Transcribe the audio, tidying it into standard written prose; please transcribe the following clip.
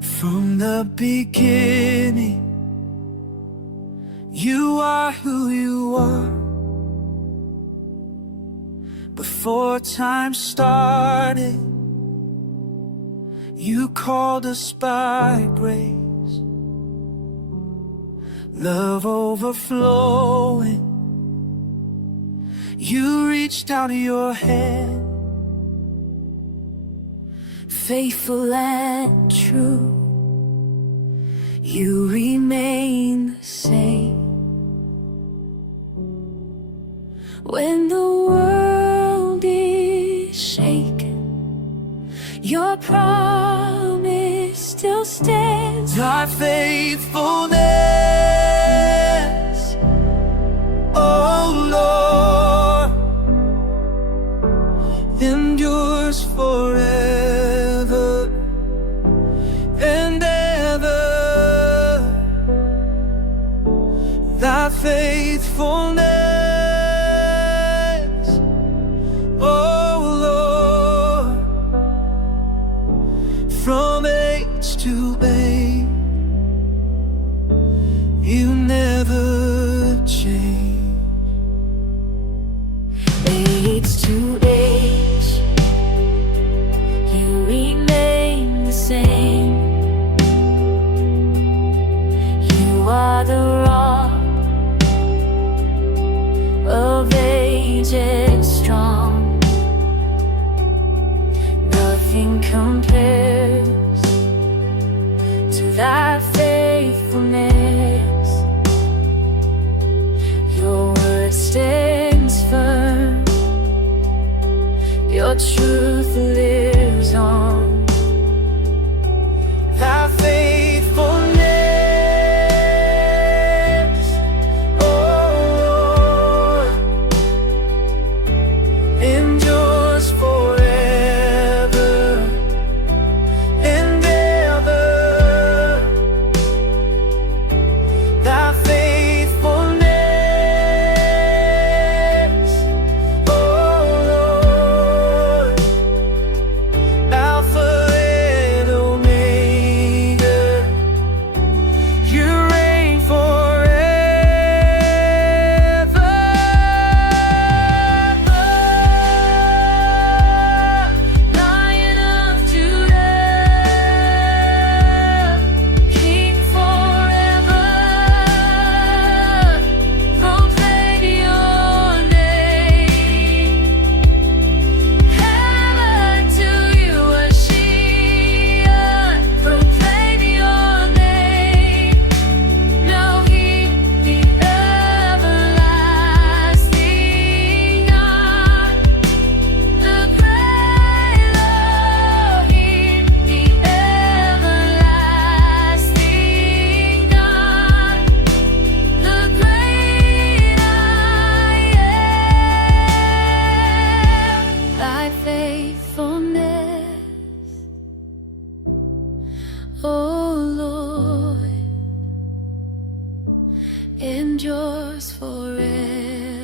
From the beginning, you are who you are. Before time started, you called us by grace. Love overflowing, you reached out your hand. Faithful and true, you remain the same. When the world is shaken, your promise still stands. Thy faithfulness, oh Lord, endures forever and ever. Thy faithfulness, oh Lord, from age to age, you never change. Age to age, you remain the same. You are the rock of ages strong. Nothing compares to thy faithfulness. Your word stands firm, your truth lives on. Thy faithfulness, oh Lord, endures forever and ever. Thy faithfulness, oh Lord, Alpha and Omega, you reign forever. Lion of Judah, King forever, proclaim your name. Heaven to you, Yeshua, proclaim your name. Elohim, the everlasting God, the great Elohim, the everlasting God, the great I am. Thy faithfulness, oh Lord, endures forever.